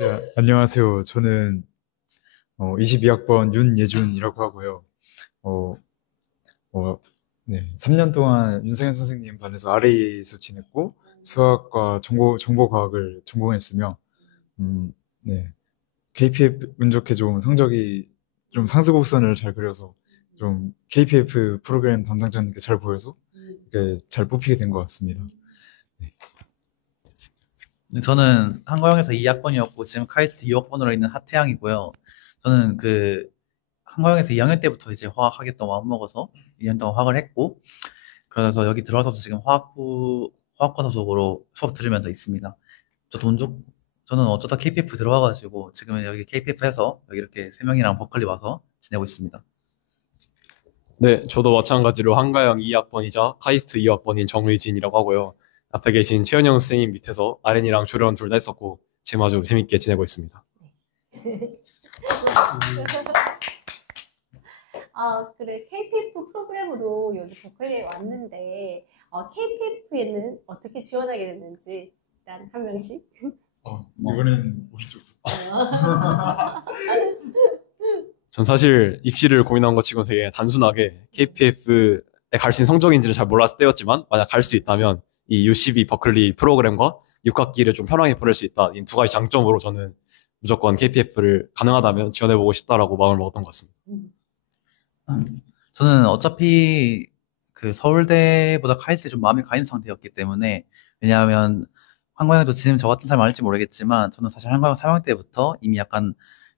네, 안녕하세요. 저는 22학번 윤예준이라고 하고요. 어, 네, 3년 동안 윤상현 선생님 반에서 RA에서 지냈고 수학과 정보과학을 전공했으며 네, KPF 운 좋게 좀 성적이 좀 상승곡선을 잘 그려서 좀 KPF 프로그램 담당자님께 잘 보여서 이렇게 잘 뽑히게 된 것 같습니다. 네. 저는 한과형에서 2학번이었고 지금 카이스트 2학번으로 있는 하태양이고요. 저는 한과형에서 2학년 때부터 이제 화학 하겠다고 마음먹어서 2년 동안 화학을 했고, 그래서 여기 들어와서 지금 화학과 소속으로 수업 들으면서 있습니다. 저 돈 좀, 저는 어쩌다 KPF 들어와가지고 지금은 여기 KPF에서 여기 이렇게 세 명이랑 버클리 와서 지내고 있습니다. 네, 저도 마찬가지로 한가영 2학번이자 카이스트 2학번인 정의진이라고 하고요. 앞에 계신 최현영 선생님 밑에서 아렌이랑 조련 둘 다 했었고, 지금 아주 재밌게 지내고 있습니다. 그래. KPF 프로그램으로 여기 버클리에 왔는데, KPF에는 어떻게 지원하게 됐는지, 일단 한 명씩. 이번엔 오른쪽부터. 전 사실 입시를 고민한 것 치고 되게 단순하게 KPF에 갈 수 있는 성적인지를 잘 몰랐을 때였지만, 만약 갈 수 있다면 이 UCB 버클리 프로그램과 육학기를 좀 편하게 보낼 수 있다. 이 두 가지 장점으로 저는 무조건 KPF를 가능하다면 지원해보고 싶다라고 마음을 먹었던 것 같습니다. 저는 어차피 그 서울대보다 카이스트에 좀 마음이 가 있는 상태였기 때문에, 왜냐하면 한과형도 지금 저 같은 사람 알지 모르겠지만 저는 사실 한과형 3학년 때부터 이미 약간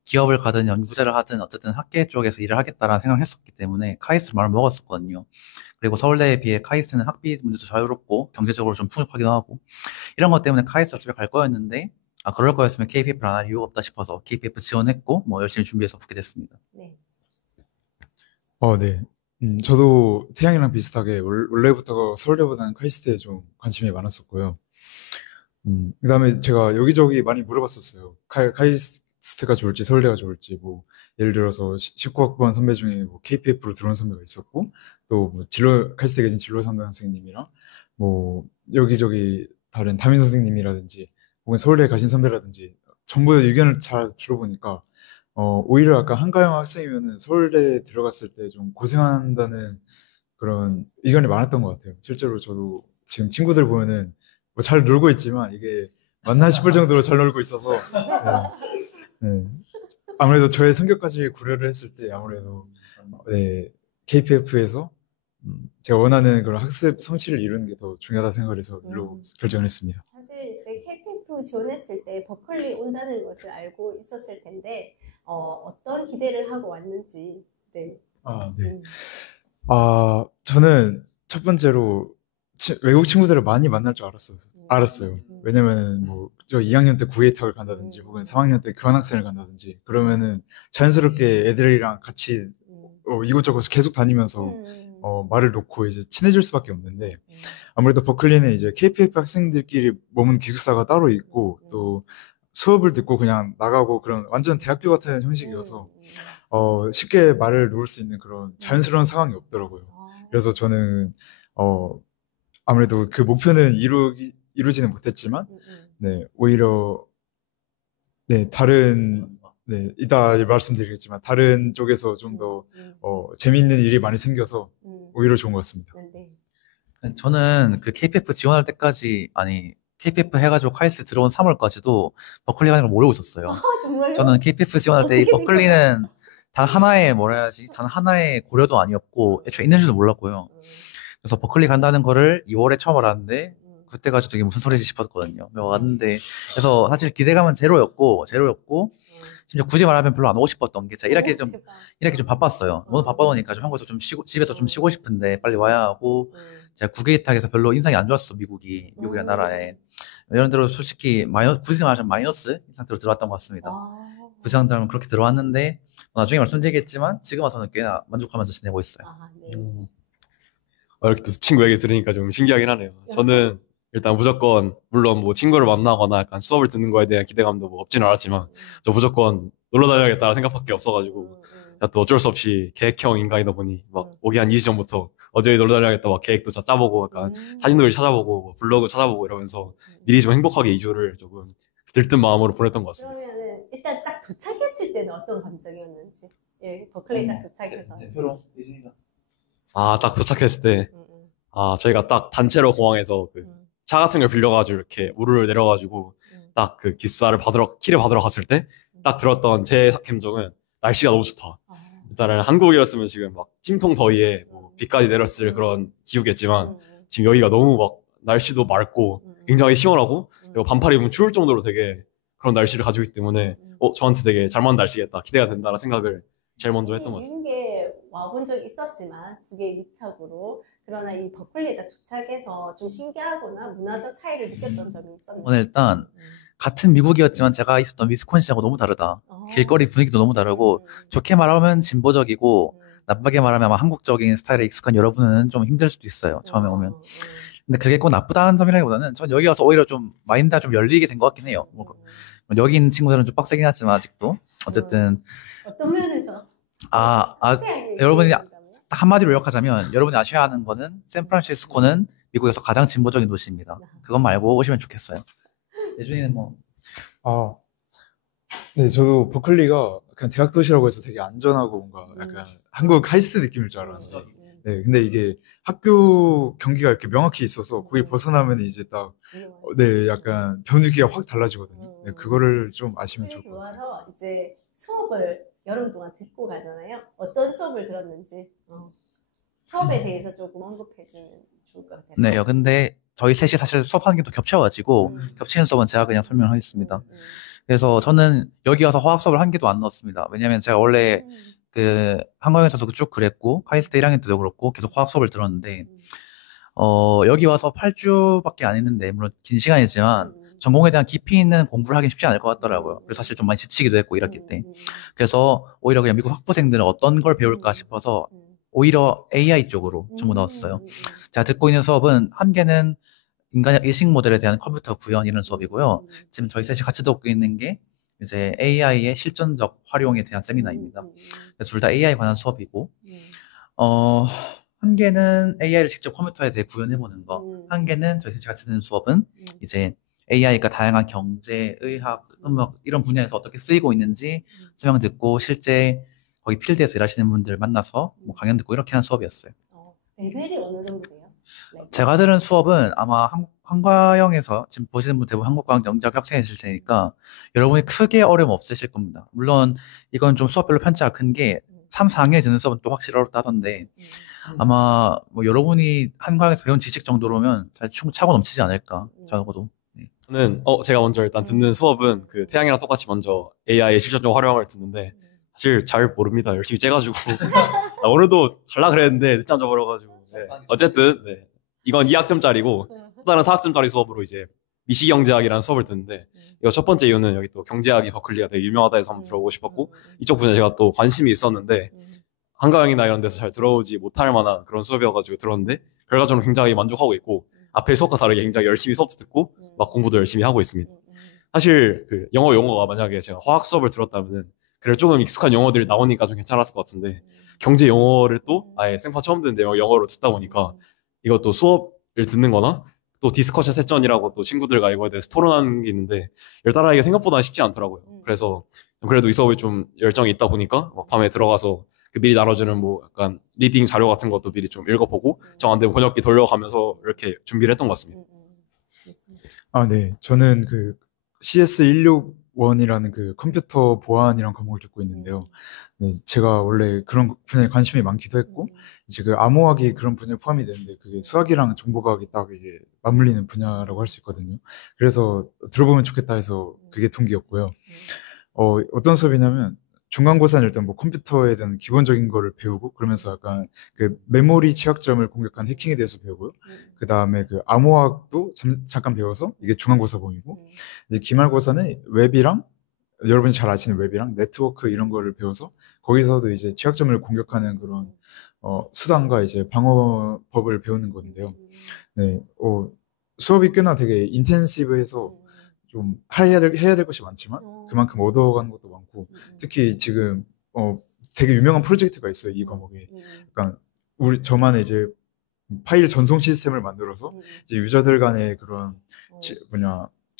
기업을 가든 연구자를 하든 어쨌든 학계 쪽에서 일을 하겠다라는 생각을 했었기 때문에 카이스트를 마음을 먹었었거든요. 그리고 서울대에 비해 카이스트는 학비 문제도 자유롭고 경제적으로 좀 풍족하기도 하고 이런 것 때문에 카이스트 어차피 갈 거였는데, 그럴 거였으면 KPF를 안 할 이유가 없다 싶어서 KPF 지원했고 뭐 열심히 준비해서 붙게 됐습니다. 네. 네. 저도 태양이랑 비슷하게 원래부터 서울대보다는 카이스트에 좀 관심이 많았었고요. 그다음에 제가 여기저기 많이 물어봤었어요. 카이스트가 좋을지 서울대가 좋을지 뭐 예를 들어서 19학번 선배 중에 뭐 KPF로 들어온 선배가 있었고 또뭐 카이스트에 계신 진로 상담 선생님이랑 뭐 여기저기 다른 담임 선생님이라든지 혹은 서울대에 가신 선배라든지 전부 의견을 잘 들어보니까 오히려 아까 한가영 학생이면은 서울대 들어갔을 때 좀 고생한다는 그런 의견이 많았던 것 같아요. 실제로 저도 지금 친구들 보면은 뭐 잘 놀고 있지만 이게 맞나 싶을 정도로 잘 놀고 있어서 네, 네. 아무래도 저의 성격까지 고려를 했을 때 아무래도 네, KPF에서 제가 원하는 그런 학습 성취를 이루는 게 더 중요하다 생각을 해서 일로 결정을 했습니다. 사실 이제 KPF 지원했을 때 버클리 온다는 것을 알고 있었을 텐데, 어떤 기대를 하고 왔는지, 네. 네. 음. 저는 첫 번째로 외국 친구들을 많이 만날 줄 알았어요. 왜냐면 뭐 저 2학년 때 구에이탁을 간다든지 혹은 3학년 때 교환학생을 간다든지 그러면은 자연스럽게 애들이랑 같이 이곳저곳 계속 다니면서 말을 놓고 이제 친해질 수밖에 없는데 아무래도 버클리는 이제 KPF 학생들끼리 머문 기숙사가 따로 있고 또 수업을 듣고 그냥 나가고 그런 완전 대학교 같은 형식이어서 쉽게 말을 놓을 수 있는 그런 자연스러운 상황이 없더라고요. 그래서 저는 아무래도 그 목표는 이루지는 못했지만 네, 오히려 네, 네, 이따 말씀드리겠지만 다른 쪽에서 좀 더 재미있는 일이 많이 생겨서 오히려 좋은 것 같습니다. 저는 그 KPF 지원할 때까지, 아니, KPF 해가지고 카이스트 들어온 3월까지도 버클리 가는 걸 모르고 있었어요. 정말요? 저는 KPF 지원할 때 이 어떻게 버클리는 단 하나의, 뭐라 해야지, 단 하나의 고려도 아니었고, 애초에 있는지도 몰랐고요. 그래서 버클리 간다는 거를 2월에 처음 알았는데, 그때까지도 이게 무슨 소리지 싶었거든요. 왔는데, 그래서 사실 기대감은 제로였고, 심지어 굳이 말하면 별로 안 오고 싶었던 게, 제가 이렇게 좀 바빴어요. 너무 바빠 보니까 좀 한국에서 좀 쉬고, 집에서 좀 쉬고 싶은데, 빨리 와야 하고, 제가 국외이탁에서 별로 인상이 안 좋았어, 미국이란 나라에. 이런 대로 솔직히, 굳이 말하자면 마이너스 상태로 들어왔던 것 같습니다. 그 상태로 그렇게 들어왔는데, 나중에 말씀드리겠지만, 지금 와서는 꽤나 만족하면서 지내고 있어요. 네. 이렇게 또 친구 얘기 들으니까 좀 신기하긴 하네요. 저는 일단 무조건, 물론 뭐 친구를 만나거나 약간 수업을 듣는 거에 대한 기대감도 뭐 없지는 않았지만, 저 무조건 놀러 다녀야겠다는 생각밖에 없어가지고, 또 어쩔 수 없이 계획형 인간이다 보니, 막 오기 한 2주 전부터 어제 놀러 다녀야겠다 막 계획도 다 짜보고, 약간 사진도 찾아보고, 뭐 블로그 찾아보고 이러면서 미리 좀 행복하게 2주를 조금 들뜬 마음으로 보냈던 것 같습니다. 그러면은 일단 딱 도착했을 때는 어떤 감정이었는지. 예, 버클리 딱 네, 도착해서. 대표로 예진이가. 딱 도착했을 때, 저희가 딱 단체로 공항에서 그 차 같은 걸 빌려가지고 이렇게 우르르 내려가지고 딱 그 키를 받으러 갔을 때 딱 들었던 제 감정은 날씨가 너무 좋다. 일단은 한국이었으면 지금 막 찜통 더위에 뭐 비까지 내렸을 그런 기후겠지만 지금 여기가 너무 막 날씨도 맑고 굉장히 시원하고 그리고 반팔 입으면 추울 정도로 되게 그런 날씨를 가지고 있기 때문에 저한테 되게 잘 맞는 날씨겠다. 기대가 된다는 생각을 제일 먼저 했던 것 같습니다. 미국에 와본 적이 있었지만 두 개의 위탁으로 그러나 이 버클리에 딱 도착해서 좀 신기하거나 문화적 차이를 느꼈던 점이 있었나요? 오늘 일단 같은 미국이었지만 제가 있었던 위스콘신하고 너무 다르다. 길거리 분위기도 너무 다르고 좋게 말하면 진보적이고 나쁘게 말하면 아마 한국적인 스타일에 익숙한 여러분은 좀 힘들 수도 있어요. 처음에 오면. 근데 그게 꼭 나쁘다는 점이라기보다는 전 여기 와서 오히려 좀 마인드가 좀 열리게 된 것 같긴 해요. 뭐 여기 있는 친구들은 좀 빡세긴 하지만 아직도 어쨌든 어떤 면에서? 여러분이 딱 한마디로 요약하자면 여러분이 아셔야 하는 거는 샌프란시스코는 미국에서 가장 진보적인 도시입니다. 그것만 알고 오시면 좋겠어요. 예준이는 뭐 아, 네, 저도 버클리가 그냥 대학 도시라고 해서 되게 안전하고 뭔가 약간 한국 하이스트 느낌일 줄 알았는데, 네, 근데 이게 학교 경기가 이렇게 명확히 있어서 거기 벗어나면 이제 딱, 네, 약간 분위기가 확 달라지거든요. 네, 그거를 좀 아시면 좋을 것 같아요. 와서 이제 수업을 여름 동안 듣고 가잖아요. 어떤 수업을 들었는지 수업에 대해서 조금 언급해주면 좋을 것 같아요. 네, 근데 저희 셋이 사실 수업하는 게 또 겹쳐가지고 겹치는 수업은 제가 그냥 설명하겠습니다. 그래서 저는 여기 와서 화학 수업을 한 개도 안 넣었습니다. 왜냐면 제가 원래 그 한국에서도 쭉 그랬고 카이스트 1학년 때도 그렇고 계속 화학 수업을 들었는데 여기 와서 8주밖에 안 했는데 물론 긴 시간이지만 전공에 대한 깊이 있는 공부를 하긴 쉽지 않을 것 같더라고요. 그래서 사실 좀 많이 지치기도 했고 1학기 때. 그래서 오히려 그냥 미국 학부생들은 어떤 걸 배울까 싶어서 오히려 AI 쪽으로 전부 넣었어요. 제가 듣고 있는 수업은 한 개는 인간의 의식 모델에 대한 컴퓨터 구현 이런 수업이고요. 지금 저희 셋이 같이 듣고 있는 게 이제 AI의 실전적 활용에 대한 세미나입니다. 둘 다 AI 관한 수업이고, 한 개는 AI를 직접 컴퓨터에 대해 구현해보는 거, 한 개는 저희 셋이 같이 듣는 수업은 이제 AI가 다양한 경제, 의학, 음악 이런 분야에서 어떻게 쓰이고 있는지 설명 듣고 실제 거기 필드에서 일하시는 분들 만나서 뭐 강연 듣고 이렇게 하는 수업이었어요. 레벨이 어느 정도 돼요? 제가 들은 수업은 아마 한과형에서 지금 보시는 분 대부분 한국과학 영작 학생이실 테니까 여러분이 크게 어려움 없으실 겁니다. 물론 이건 좀 수업별로 편차가 큰 게 3, 4학년에 듣는 수업은 또 확실히 어렵다던데 아마 뭐 여러분이 한과학에서 배운 지식 정도로면 잘 충분히 차고 넘치지 않을까 적어도. 네. 저는 제가 먼저 일단 듣는 수업은 그 태양이랑 똑같이 먼저 AI의 실전적 활용을 듣는데 사실 잘 모릅니다. 열심히 째가지고 오늘도 갈라 그랬는데 늦잠 자버려가지고 네. 어쨌든 네. 이건 2학점짜리고 또 다른 4학점짜리 수업으로 이제 미시경제학이라는 수업을 듣는데 이거 첫 번째 이유는 여기 또 경제학이 버클리가 되게 유명하다 해서 한번 들어보고 싶었고 이쪽 분야에 제가 또 관심이 있었는데 한가영이나 이런 데서 잘 들어오지 못할 만한 그런 수업이어가지고 들었는데 결과적으로 굉장히 만족하고 있고 앞에 수업과 다르게 굉장히 열심히 수업도 듣고 막 공부도 열심히 하고 있습니다. 사실 그 용어가 만약에 제가 화학 수업을 들었다면은 그래 조금 익숙한 용어들이 나오니까 좀 괜찮았을 것 같은데 경제 용어를 또 아예 생파 처음 듣는데 영어로 듣다 보니까 이것도 수업을 듣는 거나 또 디스커션 세션이라고 또 친구들과 이거에 대해서 토론하는 게 있는데 이걸 따라하기가 생각보다 쉽지 않더라고요. 그래서 그래도 이 수업에 좀 열정이 있다 보니까 막 밤에 들어가서 그 미리 나눠주는 뭐 약간 리딩 자료 같은 것도 미리 좀 읽어보고 정 안 되면 번역기 돌려가면서 이렇게 준비를 했던 것 같습니다. 아, 네. 저는 그 CS161이라는 그 컴퓨터 보안이란 과목을 듣고 있는데요. 네, 제가 원래 그런 분야에 관심이 많기도 했고, 이제 그 암호학이 그런 분야에 포함이 되는데, 그게 수학이랑 정보과학이 딱 이게 맞물리는 분야라고 할 수 있거든요. 그래서 들어보면 좋겠다 해서 그게 동기였고요. 어떤 수업이냐면, 중간고사는 일단 뭐 컴퓨터에 대한 기본적인 거를 배우고, 그러면서 약간 그 메모리 취약점을 공격한 해킹에 대해서 배우고요. 그 다음에 그 암호학도 잠깐 배워서 이게 중간고사범이고, 이제 기말고사는 웹이랑, 여러분이 잘 아시는 웹이랑 네트워크 이런 거를 배워서 거기서도 이제 취약점을 공격하는 그런, 수단과 이제 방어법을 배우는 건데요. 네, 수업이 꽤나 되게 인텐시브해서 좀 해야 될 것이 많지만 그만큼 얻어가는 것도 많고 특히 지금 되게 유명한 프로젝트가 있어요. 이 과목에 약간 저만의 이제 파일 전송 시스템을 만들어서 이제 유저들 간의 그런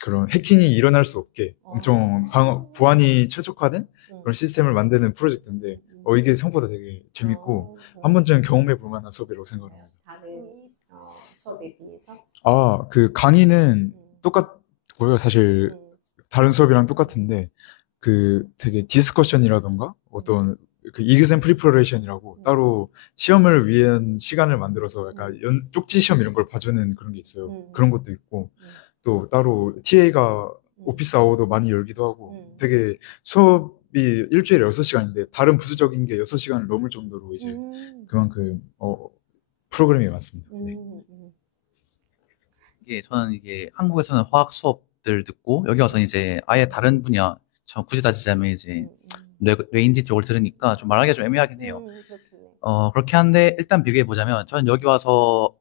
그런 해킹이 일어날 수 없게 엄청 보안이 최적화된 음. 그런 시스템을 만드는 프로젝트인데 이게 생각보다 되게 재밌고 한 음. 번쯤 경험해 볼 만한 수업이라고 생각합니다. 다른 수업에 비해서? 그 강의는 음. 똑같고요. 사실 음. 다른 수업이랑 똑같은데 그 되게 디스커션이라던가 어떤 그 exam preparation이라고 따로 시험을 위한 시간을 만들어서 약간 쪽지 시험 이런 걸 봐주는 그런 게 있어요. 그런 것도 있고 또 따로 TA가 오피스 아워도 많이 열기도 하고 되게 수업이 일주일에 6시간인데 다른 부수적인 게 6시간을 넘을 정도로 이제 그만큼 프로그램이 많습니다. 네. 저는 이게 한국에서는 화학 수업들 듣고 여기 와서는 이제 아예 다른 분야, 저 굳이 따지자면 이제 뇌인지 쪽을 들으니까 좀 말하기가 좀 애매하긴 해요. 그렇겠네. 그렇게 한데 일단 비교해 보자면 저는 여기 와서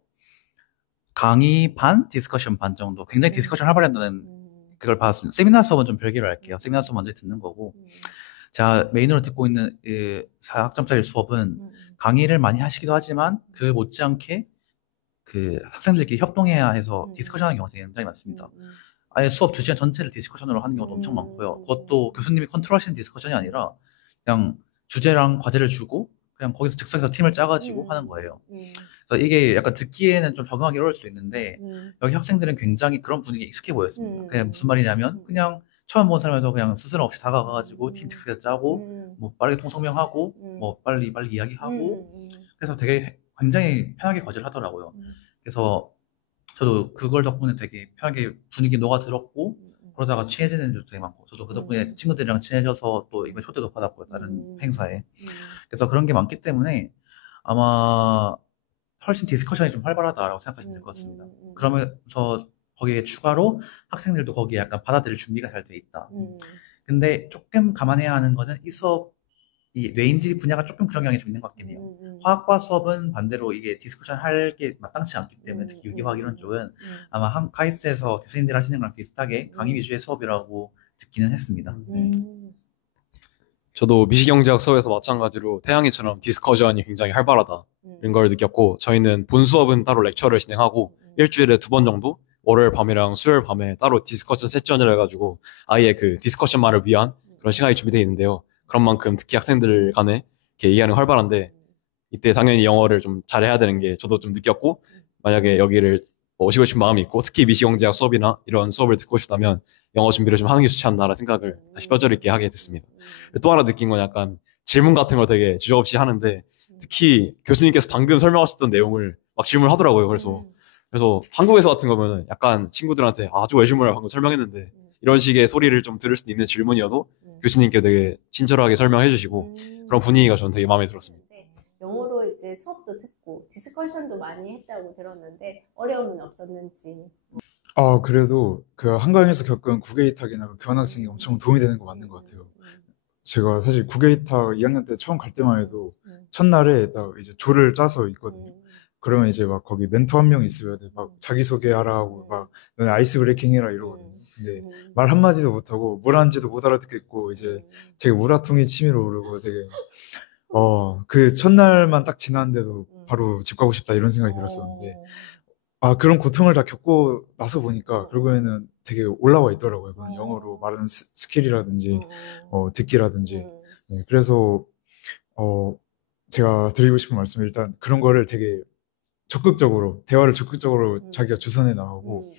강의 반, 디스커션 반 정도 굉장히 디스커션 활발한다는 그걸 받았습니다. 세미나 수업은 좀 별개로 할게요. 세미나 수업 먼저 듣는 거고 제가 메인으로 듣고 있는 4학점짜리 수업은 강의를 많이 하시기도 하지만 그 못지않게 그 학생들끼리 협동해야 해서 디스커션 하는 경우가 굉장히 많습니다. 아예 수업 2시간 전체를 디스커션으로 하는 경우도 엄청 많고요. 그것도 교수님이 컨트롤하시는 디스커션이 아니라 그냥 주제랑 과제를 주고 그냥 거기서 즉석에서 팀을 짜가지고 하는 거예요. 그래서 이게 약간 듣기에는 좀 적응하기 어려울 수 있는데 여기 학생들은 굉장히 그런 분위기에 익숙해 보였습니다. 그냥 무슨 말이냐면 그냥 처음 본 사람에도 그냥 스스럼 없이 다가가가지고 팀 즉석에서 짜고 뭐 빠르게 통성명하고 뭐 빨리 이야기하고 그래서 되게 굉장히 편하게 과제를 하더라고요. 그래서 저도 그걸 덕분에 되게 편하게 분위기 녹아들었고 그러다가 친해지는 일도 되게 많고 저도 그 덕분에 친구들이랑 친해져서 또 이번에 초대도 받았고요. 다른 행사에. 그래서 그런 게 많기 때문에 아마 훨씬 디스커션이 좀 활발하다라고 생각하시면 될 것 같습니다. 그러면서 거기에 추가로 학생들도 거기에 약간 받아들일 준비가 잘 돼 있다. 근데 조금 감안해야 하는 거는 이 수업 이 뇌인지 분야가 조금 그런 경향이 좀 있는 것 같긴 해요. 화학과 수업은 반대로 이게 디스커션 할 게 마땅치 않기 때문에 특히 유기화학 이런 쪽은 아마 카이스트에서 교수님들 하시는 거랑 비슷하게 강의 위주의 수업이라고 듣기는 했습니다. 네. 저도 미시경제학 수업에서 마찬가지로 태양이처럼 디스커션이 굉장히 활발하다 이런 걸 느꼈고 저희는 본 수업은 따로 렉처를 진행하고 일주일에 2번 정도 월요일 밤이랑 수요일 밤에 따로 디스커션 세션을 해가지고 아예 그 디스커션만을 위한 그런 시간이 준비되어 있는데요. 그런 만큼 특히 학생들 간에 이렇게 얘기하는 게 활발한데 이때 당연히 영어를 좀 잘해야 되는 게 저도 좀 느꼈고 만약에 여기를 오시고 싶은 마음이 있고 특히 미시경제학 수업이나 이런 수업을 듣고 싶다면 영어 준비를 좀 하는 게 좋지 않나라는 생각을 다시 뼈저리 있게 하게 됐습니다. 또 하나 느낀 건 약간 질문 같은 거 되게 주저없이 하는데 특히 교수님께서 방금 설명하셨던 내용을 막 질문을 하더라고요. 그래서 한국에서 같은 거면은 약간 친구들한테 저 왜 질문을 방금 설명했는데 이런 식의 소리를 좀 들을 수 있는 질문이어도 교수님께 되게 친절하게 설명해 주시고 그런 분위기가 저는 되게 마음에 들었습니다. 영어로 이제 수업도 듣고 디스커션도 많이 했다고 들었는데 어려움은 없었는지. 그래도 그 한강에서 겪은 국외이탁이나 그 교환학생이 엄청 도움이 되는 거 맞는 것 같아요. 제가 사실 국외이탁 2학년 때 처음 갈 때만 해도 첫날에 딱 이제 조를 짜서 있거든요. 그러면 이제 막 거기 멘토 한 명 있으면 막 자기소개하라 하고 막 너네 아이스 브레이킹 해라 이러거든요. 근데 말 한마디도 못하고 뭘 하는지도 못 알아듣겠고 이제 되게 우라통이 치밀어 오르고 되게 그 첫날만 딱 지났는데도 바로 집 가고 싶다 이런 생각이 들었었는데 그런 고통을 다 겪고 나서 보니까 결국에는 되게 올라와 있더라고요. 그런 영어로 말하는 스킬이라든지 듣기라든지. 네, 그래서 제가 드리고 싶은 말씀은 일단 그런 거를 되게 적극적으로 대화를 적극적으로 자기가 주선해 나가고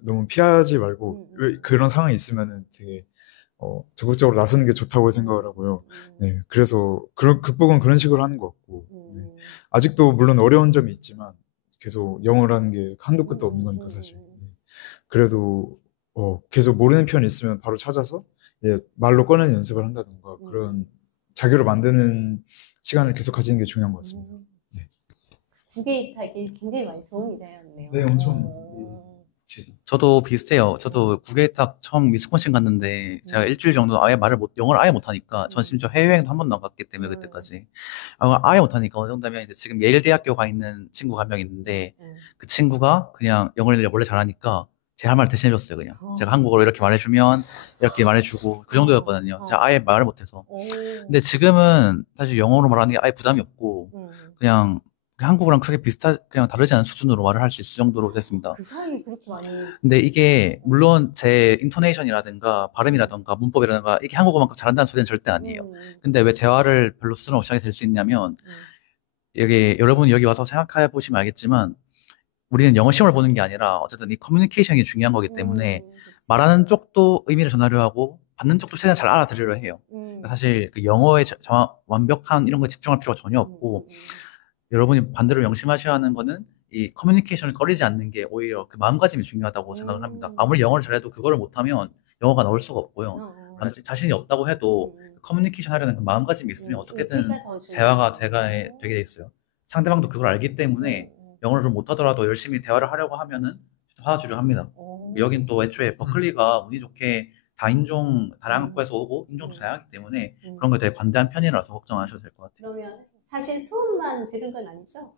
너무 피하지 말고 그런 상황이 있으면은 되게 적극적으로 나서는 게 좋다고 생각을 하고요. 네, 그래서 극복은 그런 식으로 하는 것 같고 네. 아직도 물론 어려운 점이 있지만 계속 영어라는 게 한도 끝도 없는 거니까 사실. 네. 그래도 계속 모르는 표현이 있으면 바로 찾아서 말로 꺼내는 연습을 한다던가 그런 자기로 만드는 시간을 계속 가지는 게 중요한 것 같습니다. 네. 국외이탁이 굉장히 많이 도움이 되었네요. 네, 엄청. 저도 비슷해요. 저도 국외이탁 처음 위스콘신 갔는데 제가 일주일 정도 영어를 아예 못하니까 전 심지어 해외여행도 한 번도 안 갔기 때문에 그때까지 아예 못하니까 어느 정도면 이제 지금 예일대학교 가 있는 친구가 한 명 있는데 그 친구가 그냥 영어를 원래 잘하니까 제 할 말 대신해줬어요. 그냥 제가 한국어로 이렇게 말해주면 이렇게 말해주고 그 정도였거든요. 제가 아예 말을 못해서. 근데 지금은 사실 영어로 말하는 게 아예 부담이 없고 그냥 한국어랑 크게 그냥 다르지 않은 수준으로 말을 할 수 있을 정도로 됐습니다. 그 사이 그렇게 많이. 근데 이게 물론 제 인토네이션이라든가 발음이라든가 문법이라든가 이게 한국어만큼 잘한다는 소리는 절대 아니에요. 근데 왜 대화를 별로 수준 없이 하게 될 수 있냐면 여러분이 여기 와서 생각해 보시면 알겠지만 우리는 영어 시험을 보는 게 아니라 어쨌든 이 커뮤니케이션이 중요한 거기 때문에 말하는 쪽도 의미를 전하려 하고 받는 쪽도 최대한 잘 알아들으려 해요. 사실 그 영어에 완벽한 이런 거에 집중할 필요가 전혀 없고 여러분이 반대로 명심하셔야 하는 거는 이 커뮤니케이션을 꺼리지 않는 게 오히려 그 마음가짐이 중요하다고 생각을 합니다. 아무리 영어를 잘해도 그거를 못하면 영어가 나올 수가 없고요. 자신이 없다고 해도 커뮤니케이션 하려는 그 마음가짐이 있으면 어떻게든 대화가 되게 돼 있어요. 상대방도 그걸 알기 때문에 영어를 좀 못하더라도 열심히 대화를 하려고 하면은 받아주려 합니다. 여긴 또 애초에 버클리가 운이 좋게 다인종, 다양한 학과에서 오고 인종도 다양하기 때문에 그런 거에 되게 관대한 편이라서 걱정 안 하셔도 될 것 같아요. 그러면 사실 수업만 들은 건 아니죠?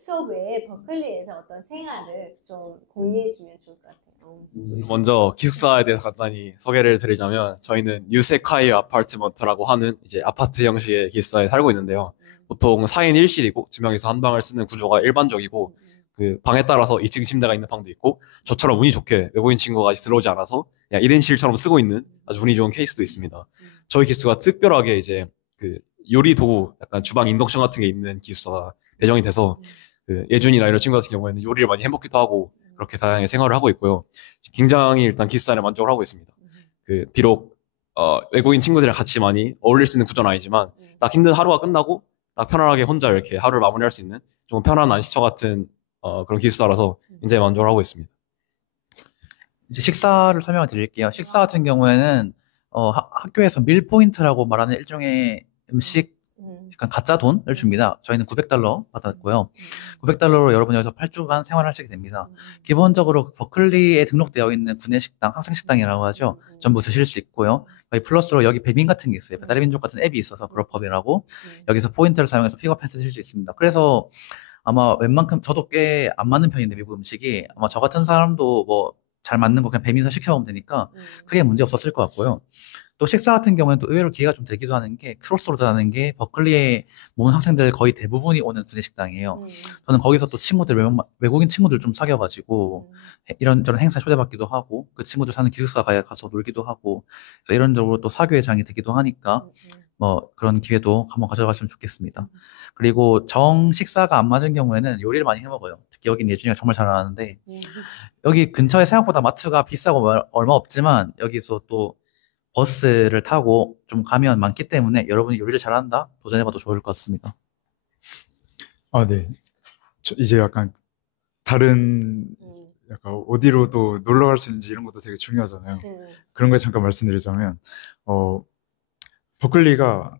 수업 외에 버클리에서 어떤 생활을 좀 공유해주면 좋을 것 같아요. 먼저 기숙사에 대해서 간단히 소개를 드리자면 저희는 유세카이 아파트먼트라고 하는 이제 아파트 형식의 기숙사에 살고 있는데요. 보통 4인 1실이고 2명이서 한 방을 쓰는 구조가 일반적이고 그 방에 따라서 2층 침대가 있는 방도 있고 저처럼 운이 좋게 외국인 친구가 아직 들어오지 않아서 그냥 1인실처럼 쓰고 있는 아주 운이 좋은 케이스도 있습니다. 저희 기숙사가 특별하게 이제 그 요리 도구 약간 주방 인덕션 같은 게 있는 기숙사가 배정이 돼서 그 예준이나 이런 친구 같은 경우에는 요리를 많이 해먹기도 하고 그렇게 다양하게 생활을 하고 있고요. 굉장히 일단 기숙사에 만족을 하고 있습니다. 그 비록 외국인 친구들이랑 같이 많이 어울릴 수 있는 구조는 아니지만 딱 힘든 하루가 끝나고 딱 편안하게 혼자 이렇게 하루를 마무리할 수 있는 좀 편한 안식처 같은 그런 기숙사라서 굉장히 만족을 하고 있습니다. 이제 식사를 설명을 드릴게요. 식사 같은 경우에는 학교에서 밀 포인트라고 말하는 일종의 음식 약간 가짜 돈을 줍니다. 저희는 $900 받았고요. $900로 여러분 여기서 8주간 생활하시게 됩니다. 기본적으로 버클리에 등록되어 있는 구내식당, 학생식당이라고 하죠. 전부 드실 수 있고요. 여기 플러스로 여기 배민 같은 게 있어요. 배달의 민족 같은 앱이 있어서 그룹업이라고 여기서 포인트를 사용해서 픽업해서 드실 수 있습니다. 그래서 아마 웬만큼 저도 꽤 안 맞는 편인데 미국 음식이 아마 저 같은 사람도 뭐 잘 맞는 거 그냥 배민서 시켜 먹으면 되니까 크게 문제 없었을 것 같고요. 또 식사 같은 경우에는 또 의외로 기회가 좀 되기도 하는 게 크로스로드라는 게 버클리에 모은 학생들 거의 대부분이 오는 구내식당이에요. 저는 거기서 또 외국인 친구들 좀 사귀어가지고 이런저런 행사에 초대받기도 하고 그 친구들 사는 기숙사에 가서 놀기도 하고 그래서 이런저런 또 사교회장이 되기도 하니까 뭐 그런 기회도 한번 가져가시면 좋겠습니다. 그리고 식사가 안 맞은 경우에는 요리를 많이 해먹어요. 특히 여긴 예준이가 정말 잘하는데 여기 근처에 생각보다 마트가 비싸고 얼마 없지만 여기서 또 버스를 타고 좀 가면 많기 때문에 여러분이 요리를 잘한다? 도전해봐도 좋을 것 같습니다. 아, 네. 이제 약간 다른 약간 어디로 또 놀러 갈 수 있는지 이런 것도 되게 중요하잖아요. 그런 걸 잠깐 말씀드리자면 버클리가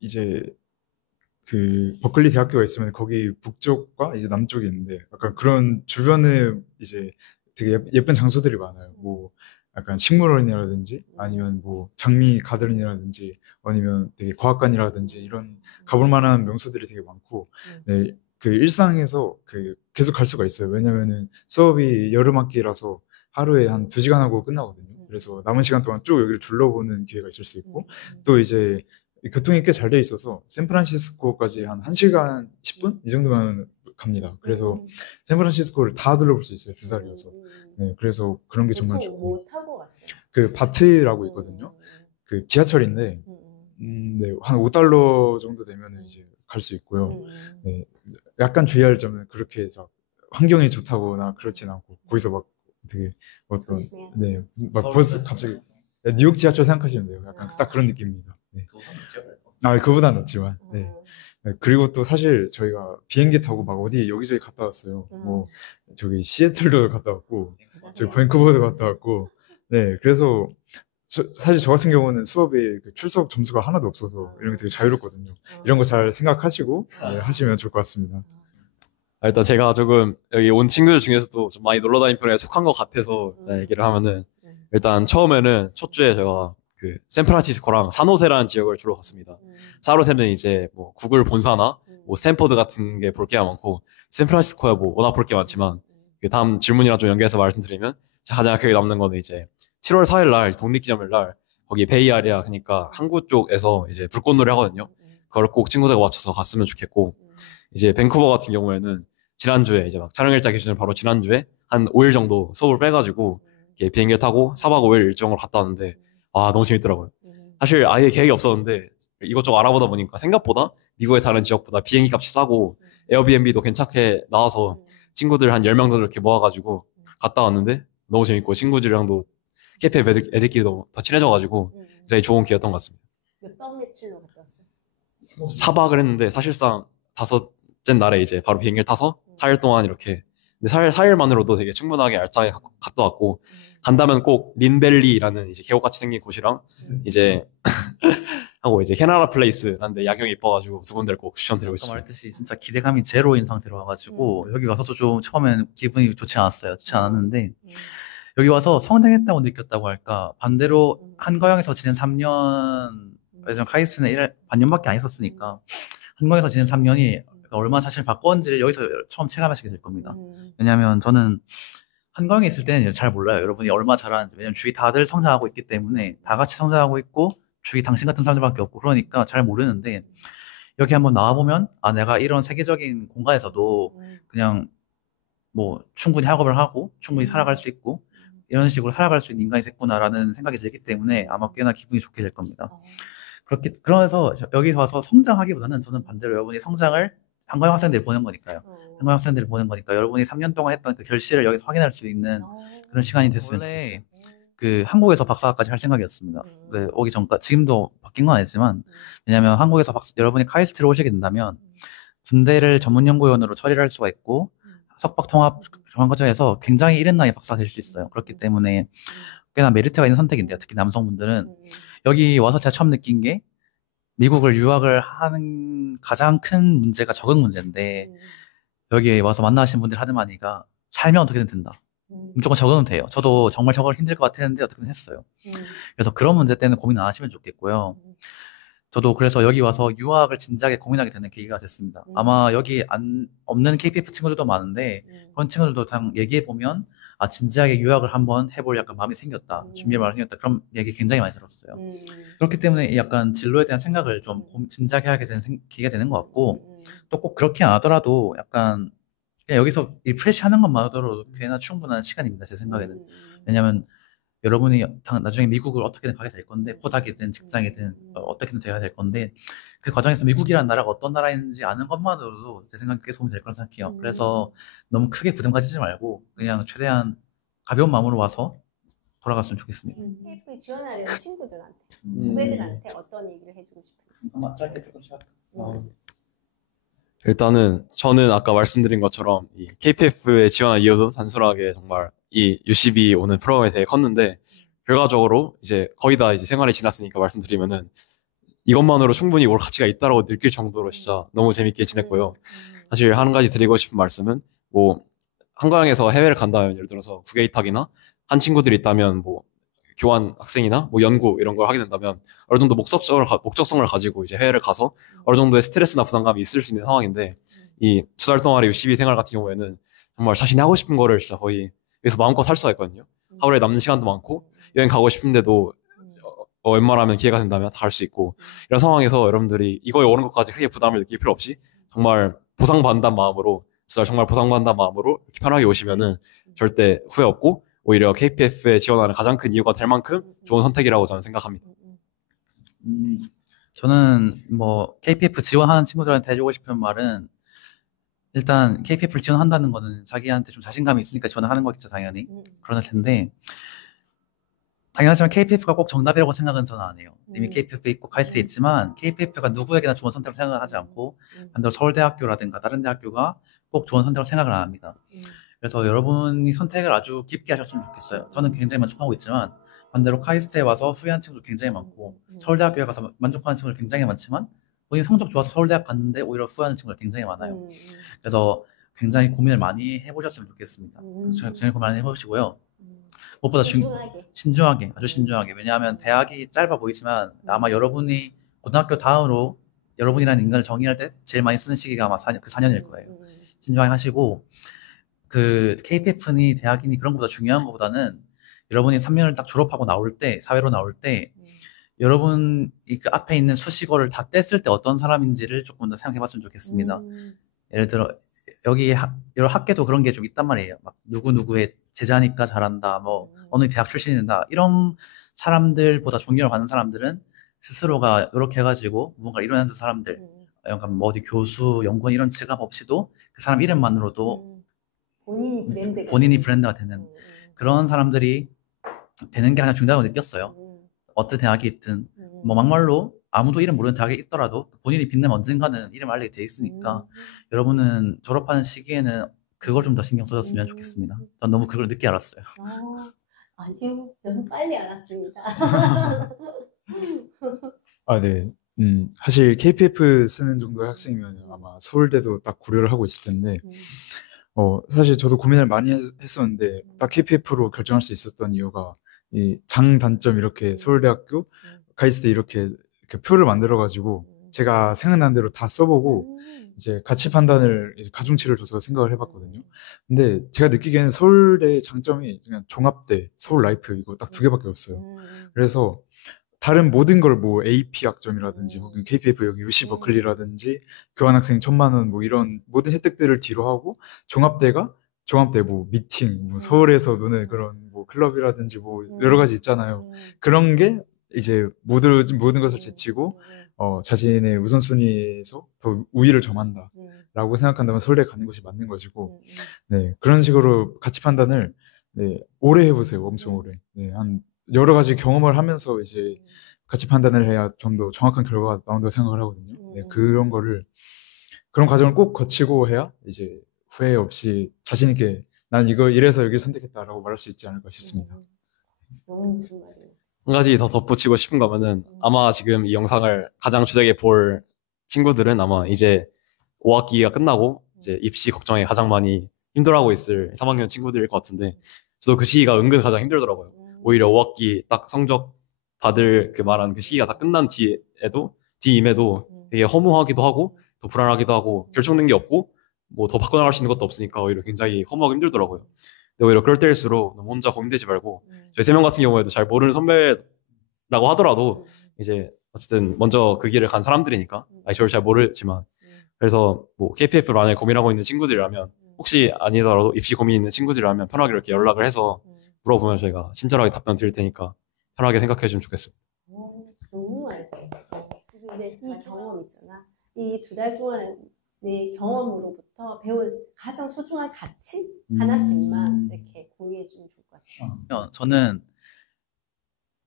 이제 그 버클리 대학교가 있으면 거기 북쪽과 이제 남쪽이 있는데 약간 그런 주변에 이제 되게 예쁜 장소들이 많아요. 뭐 약간 식물원이라든지 아니면 뭐 장미 가든이라든지 아니면 되게 과학관이라든지 이런 가볼 만한 명소들이 되게 많고 네, 그 일상에서 그 계속 갈 수가 있어요. 왜냐면은 수업이 여름 학기라서 하루에 한 2시간 하고 끝나거든요. 그래서 남은 시간 동안 쭉 여기를 둘러보는 기회가 있을 수 있고 또 이제 교통이 꽤 잘 돼 있어서 샌프란시스코까지 한 1시간 10분? 이 정도면 갑니다. 그래서 샌프란시스코를 다 둘러볼 수 있어요. 2달이어서. 네, 그래서 그런 게 정말 좋고. 뭐 타고 갔어요? 그 바트라고 있거든요. 그 지하철인데, 네, 한 $5 정도 되면 이제 갈 수 있고요. 네, 약간 주의할 점은 그렇게 환경이 좋다거나 그렇진 않고, 거기서 막 되게 어떤, 네, 막 벌써 갑자기, 네, 뉴욕 지하철 생각하시면 돼요. 약간 딱 그런 느낌입니다. 네. 그거보단 낫지만, 네. 네, 그리고 또 사실 저희가 비행기 타고 막 어디 여기저기 갔다 왔어요. 뭐, 저기 시애틀도 갔다 왔고, 저기 밴쿠버도 갔다 왔고, 네, 그래서 사실 저 같은 경우는 수업에 그 출석 점수가 하나도 없어서 이런 게 되게 자유롭거든요. 이런 거 잘 생각하시고 네, 하시면 좋을 것 같습니다. 일단 제가 조금 여기 온 친구들 중에서도 좀 많이 놀러 다니는 편에 속한 것 같아서 일단 얘기를 하면은 일단 처음에는 첫 주에 제가 그 샌프란시스코랑 산호세라는 지역을 주로 갔습니다. 산호세는 이제 뭐 구글 본사나 뭐 스탠퍼드 같은 게 볼 게 많고 샌프란시스코야 뭐 워낙 볼 게 많지만 그 다음 질문이랑 좀 연계해서 말씀드리면 가장 기억에 남는 거는 이제 7월 4일 날 독립기념일 날 거기 베이아리아 그러니까 항구 쪽에서 이제 불꽃놀이 하거든요. 그걸 꼭 친구들과 맞춰서 갔으면 좋겠고, 이제 밴쿠버 같은 경우에는 지난주에 이제 막 촬영 일자 기준으로 바로 지난주에 한 5일 정도 수업을 빼가지고 이렇게 비행기를 타고 4박 5일 일정으로 갔다 왔는데, 와, 너무 재밌더라고요. 사실 아예 계획이 없었는데 이것저것 알아보다 보니까 생각보다 미국의 다른 지역보다 비행기 값이 싸고 에어비앤비도 괜찮게 나와서 친구들 한 10명 정도 이렇게 모아가지고 갔다 왔는데 너무 재밌고 친구들이랑도 KPF 애들끼리도 더 친해져가지고 굉장히 좋은 기회였던 것 같습니다. 몇 박 며칠로 갔다 왔어요? 4박을 했는데 사실상 다섯째 날에 이제 바로 비행기를 타서 4일 동안 이렇게 근데 4일만으로도 되게 충분하게 알차게 갔다 왔고 간다면 꼭 린밸리라는 이제 계곡같이 생긴 곳이랑 이제 하고 이제 캐나다 플레이스라는 데 야경이 이뻐가지고 두 군데를 꼭 추천드리고 아까 있습니다. 말했듯이 진짜 기대감이 제로인 상태로 와가지고 여기 와서도 좀 처음엔 기분이 좋지 않았어요. 좋지 않았는데 여기 와서 성장했다고 느꼈다고 할까 반대로 한가영에서 지낸 3년 예전 카이스트는 반년밖에 안 있었으니까 한가영에서 지낸 3년이 얼마나 자신을 바꿨는지를 여기서 처음 체감하시게 될 겁니다. 왜냐하면 저는 한가영에 있을 때는 잘 몰라요. 여러분이 얼마나 잘하는지. 왜냐면 주위 다들 성장하고 있기 때문에 다 같이 성장하고 있고 주위 당신 같은 사람들밖에 없고 그러니까 잘 모르는데 여기 한번 나와보면 아 내가 이런 세계적인 공간에서도 그냥 뭐 충분히 학업을 하고 충분히 살아갈 수 있고 이런 식으로 살아갈 수 있는 인간이 됐구나라는 생각이 들기 때문에 아마 꽤나 기분이 좋게 될 겁니다. 그래서 여기서 와서 성장하기보다는 저는 반대로 여러분이 성장을 한가영 학생들이 보는 거니까요. 한가영 학생들이 보는 거니까 여러분이 3년 동안 했던 그 결실을 여기서 확인할 수 있는 그런 시간이 됐으면 좋겠어요. 그 한국에서 박사까지 할 생각이었습니다. 그 오기 전까지 지금도 바뀐 건 아니지만 왜냐하면 한국에서 여러분이 카이스트로 오시게 된다면 군대를 전문연구원으로 처리를 할 수가 있고 석박 통합 교환과정에서 굉장히 이른 나이에 박사가 될 수 있어요. 그렇기 때문에 꽤나 메리트가 있는 선택인데요. 특히 남성분들은 여기 와서 제가 처음 느낀 게 미국을 유학을 하는 가장 큰 문제가 적응 문제인데 여기 와서 만나신 분들 하는 말이가 살면 어떻게든 된다. 무조건 적응은 돼요. 저도 정말 적응을 힘들 것 같았는데 어떻게든 했어요. 그래서 그런 문제 때문에 고민 안 하시면 좋겠고요. 저도 그래서 여기 와서 유학을 진지하게 고민하게 되는 계기가 됐습니다. 아마 여기 없는 KPF 친구들도 많은데 그런 친구들도 다 얘기해보면 아 진지하게 유학을 한번 해볼 약간 마음이 생겼다. 준비할 마음이 생겼다. 그런 얘기 굉장히 많이 들었어요. 그렇기 때문에 약간 진로에 대한 생각을 좀 진지하게 하게 되는 계기가 되는 것 같고 또 꼭 그렇게 안 하더라도 약간 그냥 여기서 리프레시 하는 것만으로도 꽤나 충분한 시간입니다. 제 생각에는. 왜냐면 여러분이 나중에 미국을 어떻게든 가게 될 건데 포닥이든 직장이든 어떻게든 돼야 될 건데 그 과정에서 미국이라는 나라가 어떤 나라인지 아는 것만으로도 제 생각에 꽤 도움이 될 거라 생각해요. 그래서 너무 크게 부담 가지지 말고 그냥 최대한 가벼운 마음으로 와서 돌아갔으면 좋겠습니다. KF 지원하려는 친구들한테, 후배들한테 어떤 얘기를 해주고 싶어요? 아마 짧게 조금씩 할까요? 일단은 저는 아까 말씀드린 것처럼 이 KPF에 지원한 이유도 단순하게 정말 이 UCB 오는 프로그램에 대해 컸는데 결과적으로 이제 거의 다 이제 생활이 지났으니까 말씀드리면은 이것만으로 충분히 올 가치가 있다라고 느낄 정도로 진짜 너무 재밌게 지냈고요. 사실 한 가지 드리고 싶은 말씀은 뭐 한가영에서 해외를 간다면 예를 들어서 국외이탁이나 한 친구들이 있다면 뭐 교환 학생이나 뭐 연구 이런 걸 하게 된다면 어느 정도 목적성을 가지고 이제 해외를 가서 어느 정도의 스트레스나 부담감이 있을 수 있는 상황인데 이 2달 동안의 UCB 생활 같은 경우에는 정말 자신이 하고 싶은 거를 진짜 거의 여기서 마음껏 할 수가 있거든요. 하루에 남는 시간도 많고 여행 가고 싶은데도 웬만하면 기회가 된다면 다 갈 수 있고 이런 상황에서 여러분들이 이거에 오는 것까지 크게 부담을 느낄 필요 없이 정말 보상받는다는 마음으로 진짜 정말 보상받는다는 마음으로 이렇게 편하게 오시면은 절대 후회 없고 오히려 KPF에 지원하는 가장 큰 이유가 될 만큼 좋은 선택이라고 저는 생각합니다. 저는 뭐 KPF 지원하는 친구들한테 해주고 싶은 말은 일단 KPF를 지원한다는 거는 자기한테 좀 자신감이 있으니까 지원을 하는 거겠죠, 당연히. 그럴 텐데 당연하지만 KPF가 꼭 정답이라고 생각은 저는 안 해요. 이미 KPF 있고 카이스트에 있지만 KPF가 누구에게나 좋은 선택을 생각을 하지 않고 반대로 서울대학교라든가 다른 대학교가 꼭 좋은 선택을 생각을 안 합니다. 그래서 여러분이 선택을 아주 깊게 하셨으면 좋겠어요. 저는 굉장히 만족하고 있지만 반대로 카이스트에 와서 후회한 친구들 굉장히 많고 서울대학교에 가서 만족하는 친구들 굉장히 많지만 본인 성적 좋아서 서울대학 갔는데 오히려 후회하는 친구들 굉장히 많아요. 그래서 굉장히 고민을 많이 해보셨으면 좋겠습니다. 굉장히 고민 많이 해보시고요. 무엇보다 신중하게, 아주 신중하게. 왜냐하면 대학이 짧아 보이지만 아마 여러분이 고등학교 다음으로 여러분이라는 인간을 정의할 때 제일 많이 쓰는 시기가 아마 4년일 거예요. 신중하게 하시고 그 KPF니 대학이니 그런 것보다 중요한 것보다는 여러분이 3년을 딱 졸업하고 나올 때 사회로 나올 때 여러분 그 앞에 있는 수식어를 다 뗐을 때 어떤 사람인지를 조금 더 생각해 봤으면 좋겠습니다. 예를 들어 여기 여러 학계도 그런 게 좀 있단 말이에요. 막 누구누구의 제자니까 잘한다. 뭐 어느 대학 출신이다. 이런 사람들보다 존경을 받는 사람들은 스스로가 이렇게 해가지고 무언가 이뤄낸 사람들, 약간 뭐 어디 교수, 연구원 이런 직업 없이도 그 사람 이름만으로도 본인이 브랜드가 되는 그런 사람들이 되는 게 가장 중요하다고 느꼈어요. 어떤 대학이 있든 뭐 막말로 아무도 이름 모르는 대학에 있더라도 본인이 빛나면 언젠가는 이름 알리게 돼 있으니까 여러분은 졸업하는 시기에는 그걸 좀 더 신경 써줬으면 좋겠습니다. 전 너무 그걸 늦게 알았어요. 아니요, 너무 빨리 알았습니다. 아, 네. 사실 KPF 쓰는 정도의 학생이면 아마 서울대도 딱 고려를 하고 있을 텐데, 사실 저도 고민을 많이 했었는데, 딱 KPF로 결정할 수 있었던 이유가, 이 장단점 이렇게 서울대학교, 카이스트 이렇게 표를 만들어가지고, 제가 생각난 대로 다 써보고, 이제 가치 판단을 이제 가중치를 줘서 생각을 해봤거든요. 근데 제가 느끼기에는 서울대의 장점이 그냥 종합대, 서울 라이프 이거 딱 두 개밖에 없어요. 그래서 다른 모든 걸 뭐 AP 학점이라든지 혹은 KPF 여기 UC 버클리라든지 교환학생 1,000만 원 뭐 이런 모든 혜택들을 뒤로 하고 종합대 뭐 미팅 뭐 서울에서 노는 그런 뭐 클럽이라든지 뭐 여러 가지 있잖아요. 그런 게 이제 모든 것을 제치고 자신의 우선순위에서 더 우위를 점한다라고 생각한다면 서울대 가는 것이 맞는 것이고, 네, 그런 식으로 가치 판단을 네, 오래 해보세요. 엄청 오래. 네, 한 여러 가지 경험을 하면서 이제 가치 판단을 해야 좀 더 정확한 결과가 나온다고 생각을 하거든요. 네, 그런 과정을 꼭 거치고 해야 이제 후회 없이 자신 있게 난 이거 이래서 여기를 선택했다라고 말할 수 있지 않을까 싶습니다. 너무 무슨 말이에요? 한 가지 더 덧붙이고 싶은 거면은 아마 지금 이 영상을 가장 주되게 볼 친구들은 아마 이제 5학기가 끝나고 이제 입시 걱정에 가장 많이 힘들어하고 있을 3학년 친구들일 것 같은데 저도 그 시기가 은근 가장 힘들더라고요. 오히려 5학기 딱 성적 받을 그 말한 그 시기가 다 끝난 뒤임에도 되게 허무하기도 하고 더 불안하기도 하고 결정된 게 없고 뭐 더 바꿔나갈 수 있는 것도 없으니까 오히려 굉장히 허무하고 힘들더라고요. 근데 오히려 그럴 때일수록 너무 혼자 고민되지 말고 저희 3명 같은 경우에도 잘 모르는 선배라고 하더라도 이제 어쨌든 먼저 그 길을 간 사람들이니까 저를 잘 모르지만 그래서 뭐 KPF를 만약에 고민하고 있는 친구들이라면 혹시 아니더라도 입시 고민 있는 친구들이라면 편하게 이렇게 연락을 해서 물어보면 저희가 친절하게 답변 드릴 테니까 편하게 생각해 주시면 좋겠습니다. 너무 알게. 지금 이제 이 경험 있잖아. 이 2달 동안 내 경험으로부터 배운 가장 소중한 가치 하나씩만 이렇게 공유해 주면 좋을 것 같아요. 저는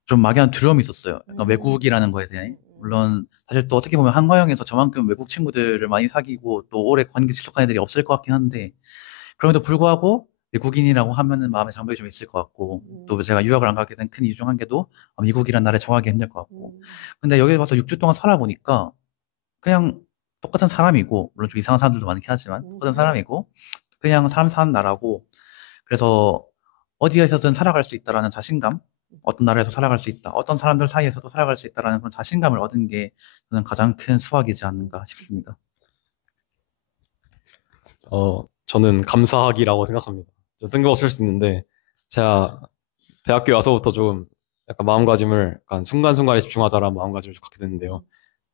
좀 막연한 두려움이 있었어요. 약간 외국이라는 거에 대해. 물론 사실 또 어떻게 보면 한과형에서 저만큼 외국 친구들을 많이 사귀고 또 오래 관계 지속한 애들이 없을 것 같긴 한데 그럼에도 불구하고 외국인이라고 하면은 마음의 장벽이 좀 있을 것 같고 또 제가 유학을 안 가게 된 큰 이유 중 한 개도 미국이라는 나라에 적응하기 힘들 것 같고 근데 여기 와서 6주 동안 살아보니까 그냥 똑같은 사람이고 물론 좀 이상한 사람들도 많긴 하지만 똑같은 사람이고 그냥 사람 사는 나라고 그래서 어디에서든 살아갈 수 있다라는 자신감 어떤 나라에서 살아갈 수 있다 어떤 사람들 사이에서도 살아갈 수 있다라는 그런 자신감을 얻은 게 저는 가장 큰 수확이지 않는가 싶습니다. 저는 감사하기라고 생각합니다. 좀 뜬금없을 수 있는데 제가 대학교 와서부터 좀 약간 마음가짐을 약간 순간순간에 집중하자라는 마음가짐을 좀 갖게 됐는데요.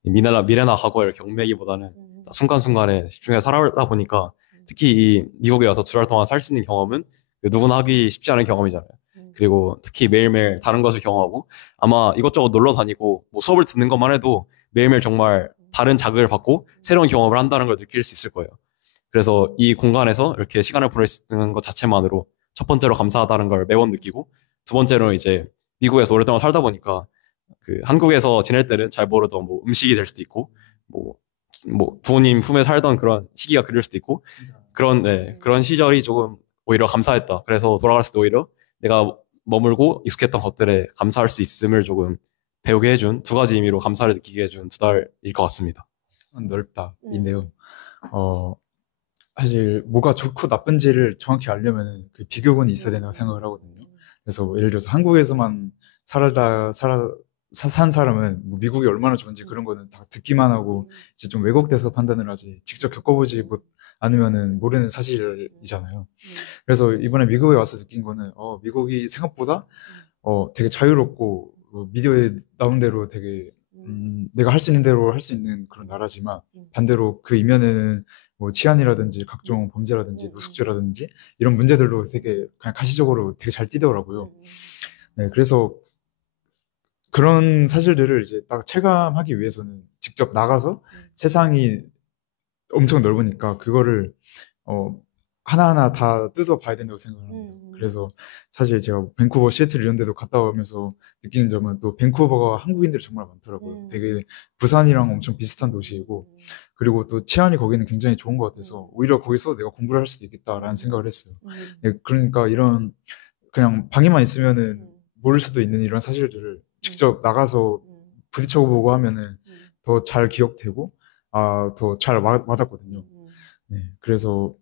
미래나 과거에 이렇게 얽매기보다는 순간순간에 집중해서 살아다 보니까 특히 이 미국에 와서 2달 동안 살 수 있는 경험은 누구나 하기 쉽지 않은 경험이잖아요. 그리고 특히 매일매일 다른 것을 경험하고 아마 이것저것 놀러 다니고 뭐 수업을 듣는 것만 해도 매일매일 정말 다른 자극을 받고 새로운 경험을 한다는 걸 느낄 수 있을 거예요. 그래서 이 공간에서 이렇게 시간을 보낼 수 있는 것 자체만으로 첫 번째로 감사하다는 걸 매번 느끼고 두 번째로 이제 미국에서 오랫동안 살다 보니까 그 한국에서 지낼 때는 잘 모르던 뭐 음식이 될 수도 있고 뭐 부모님 품에 살던 그런 시기가 그릴 수도 있고 그런 시절이 조금 오히려 감사했다. 그래서 돌아갔을 때 오히려 내가 머물고 익숙했던 것들에 감사할 수 있음을 조금 배우게 해준 2가지 의미로 감사를 느끼게 해준 2달일 것 같습니다. 넓다인데요. 사실 뭐가 좋고 나쁜지를 정확히 알려면 그 비교군이 있어야 된다고 생각을 하거든요. 그래서 뭐 예를 들어서 한국에서만 산 사람은 뭐 미국이 얼마나 좋은지 그런 거는 다 듣기만 하고 이제 좀 왜곡돼서 판단을 하지 직접 겪어보지 않으면은 모르는 사실이잖아요. 그래서 이번에 미국에 와서 느낀 거는 미국이 생각보다 되게 자유롭고 미디어에 나온 대로 되게 내가 할 수 있는 대로 할 수 있는 그런 나라지만 반대로 그 이면에는 뭐 치안이라든지 각종 범죄라든지 노숙죄라든지 이런 문제들로 되게 그냥 가시적으로 되게 잘 띄더라고요. 네, 그래서 그런 사실들을 이제 딱 체감하기 위해서는 직접 나가서 세상이 엄청 넓으니까 그거를 하나하나 다 뜯어봐야 된다고 생각합니다. 그래서 사실 제가 밴쿠버, 시애틀 이런 데도 갔다 오면서 느끼는 점은 또 밴쿠버가 한국인들이 정말 많더라고요. 되게 부산이랑 엄청 비슷한 도시이고 그리고 또 치안이 거기는 굉장히 좋은 것 같아서 오히려 거기서 내가 공부를 할 수도 있겠다라는 생각을 했어요. 네, 그러니까 이런 그냥 방에만 있으면은 모를 수도 있는 이런 사실들을 직접 나가서 부딪혀보고 하면은 더 잘 기억되고 더 잘 와닿거든요. 네, 그래서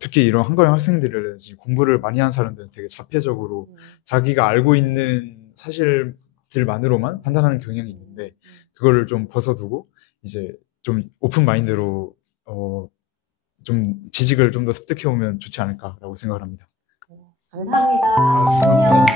특히 이런 한국인 학생들이라든지 공부를 많이 한 사람들은 되게 자폐적으로 자기가 알고 있는 사실들만으로만 판단하는 경향이 있는데 그거를 좀 벗어두고 이제 좀 오픈 마인드로 좀 지식을 좀 더 습득해 오면 좋지 않을까라고 생각을 합니다. 감사합니다. 안녕.